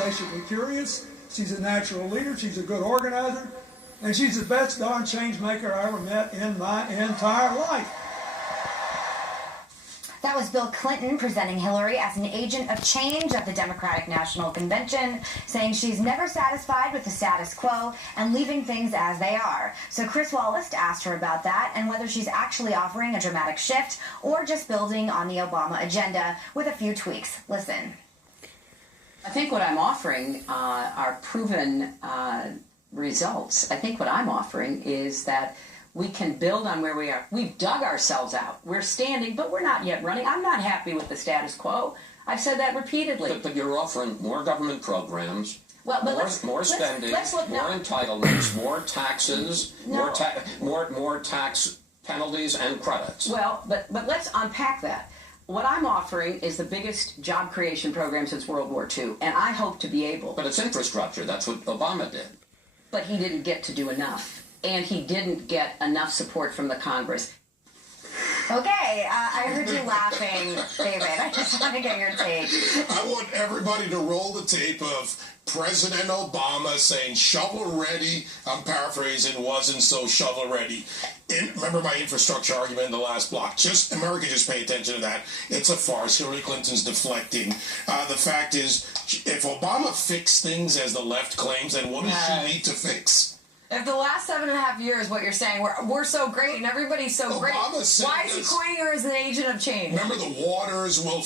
insatiably curious. She's a natural leader. She's a good organizer. And she's the best darn change maker I ever met in my entire life. That was Bill Clinton presenting Hillary as an agent of change at the Democratic National Convention, saying she's never satisfied with the status quo and leaving things as they are. So Chris Wallace asked her about that and whether she's actually offering a dramatic shift or just building on the Obama agenda with a few tweaks. Listen. I think what I'm offering are proven results. I think what I'm offering is that we can build on where we are. We've dug ourselves out. We're standing, but we're not yet running. I'm not happy with the status quo. I've said that repeatedly. But you're offering more government programs, well, but more spending, more entitlements, more taxes, more tax penalties and credits. Well, but let's unpack that. What I'm offering is the biggest job creation program since World War II, and I hope to be able. But it's infrastructure. That's what Obama did. But he didn't get to do enough. And he didn't get enough support from the Congress. Okay, I heard you laughing, David. I just want to get your take. I want everybody to roll the tape of President Obama saying shovel ready. I'm paraphrasing, wasn't so shovel ready. Remember my infrastructure argument in the last block. America, just pay attention to that. It's a farce. Hillary Clinton's deflecting. The fact is, if Obama fixed things as the left claims, then what does she need to fix? If the last 7.5 years, what you're saying, we're so great and everybody's so great, why is he coining her as an agent of change? Remember, the waters will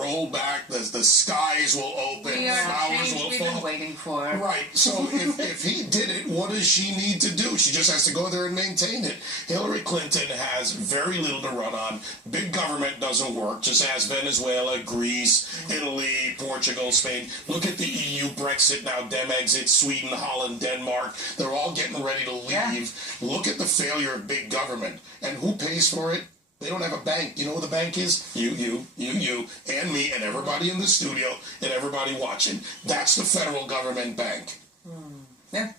roll back, the skies will open, flowers will fall. Been waiting for. Right. So if he did it, what does she need to do? She just has to go there and maintain it. Hillary Clinton has very little to run on. Big government doesn't work. Just ask Venezuela, Greece, Italy, Portugal, Spain. Look at the EU, Brexit now, Dem exit, Sweden, Holland, Denmark. They're all getting ready to leave. Yeah. Look at the failure of big government. And who pays for it? They don't have a bank. You know who the bank is? You, and me, and everybody in the studio, and everybody watching. That's the federal government bank. Yeah.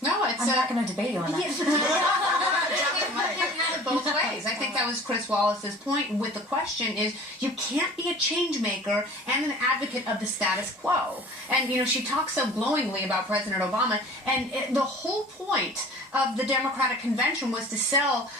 No, I'm not going to debate you on that. You have it both ways. I think that was Chris Wallace's point with the question is you can't be a change maker and an advocate of the status quo. And, she talks so glowingly about President Obama, and the whole point of the Democratic Convention was to sell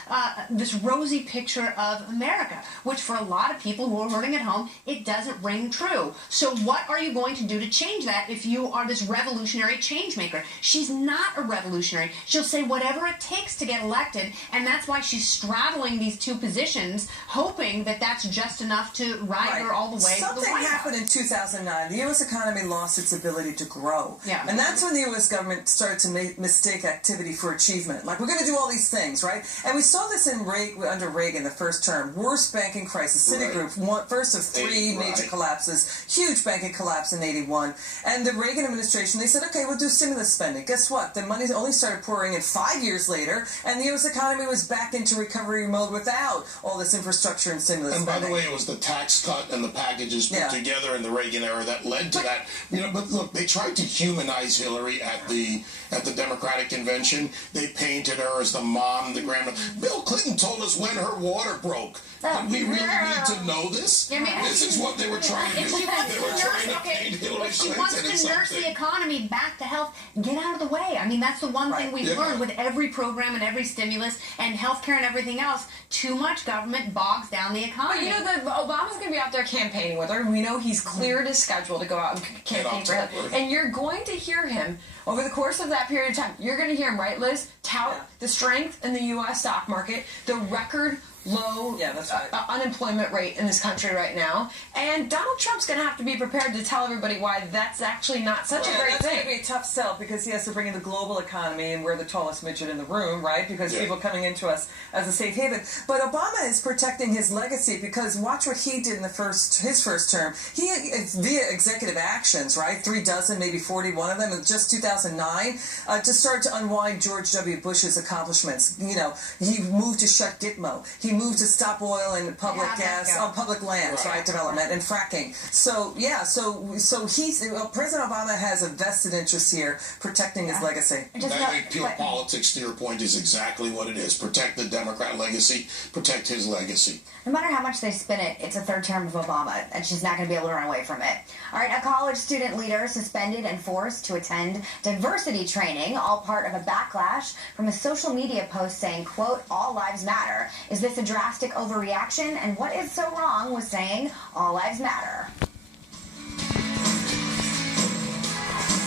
this rosy picture of America, which for a lot of people who are hurting at home, it doesn't ring true. So what are you going to do to change that if you are this revolutionary change maker? She's not a revolutionary. She'll say whatever it takes to get elected, and that's why she's straddling these two positions, hoping that that's just enough to ride her all the way to the White House. Something happened in 2009. The U.S. economy lost its ability to grow. Yeah. And that's when the U.S. government started to mistake activity for achievement. Like, we're going to do all these things, right? And we saw this under Reagan, the first term. Worst banking crisis. Citigroup, first of three major collapses. Huge banking collapse in 81. And the Reagan administration, they said, okay, we'll do stimulus spending. Guess what? The money only started pouring in 5 years later, and the U.S. economy was back into recovery mode without all this infrastructure and stimulus spending. And by the way, it was the tax cut and the packages put together in the Reagan era that led to that. But look, they tried to humanize Hillary at the Democratic Convention. They painted her as the mom, the grandma. Bill Clinton told us when her water broke. Did we really need to know this? This is what they were trying to do. They were trying to paint Hillary Clinton as something. If she wants to nurse the economy back to health, get out of the way. I mean, that's the one thing we've learned with every program and every stimulus and healthcare and everything else. Too much government bogs down the economy. But Obama's going to be out there campaigning with her. We know he's cleared his schedule to go out and campaign for her. And you're going to hear him over the course of that period of time. You're going to hear him, right, Liz, tout the strength in the U.S. stock market, the record low unemployment rate in this country right now, and Donald Trump's going to have to be prepared to tell everybody why that's actually not such a great that's thing. Going to be a tough sell because he has to bring in the global economy, and we're the tallest midget in the room, right? Because people coming into us as a safe haven. But Obama is protecting his legacy because watch what he did in his first term. He, via executive actions, right? 36, maybe 41 of them in just 2009, to start to unwind George W. Bush's accomplishments. He moved to shut Gitmo. He he moved to stop oil and public gas, public lands, right, development and fracking. So yeah, so President Obama has a vested interest here protecting his legacy. I think pure politics, to your point, is exactly what it is. Protect the Democrat legacy, protect his legacy. No matter how much they spin it, it's a third term of Obama, and she's not going to be able to run away from it. All right, a college student leader suspended and forced to attend diversity training, all part of a backlash from a social media post saying, quote, "All lives matter." Is this a drastic overreaction? And what is so wrong with saying all lives matter?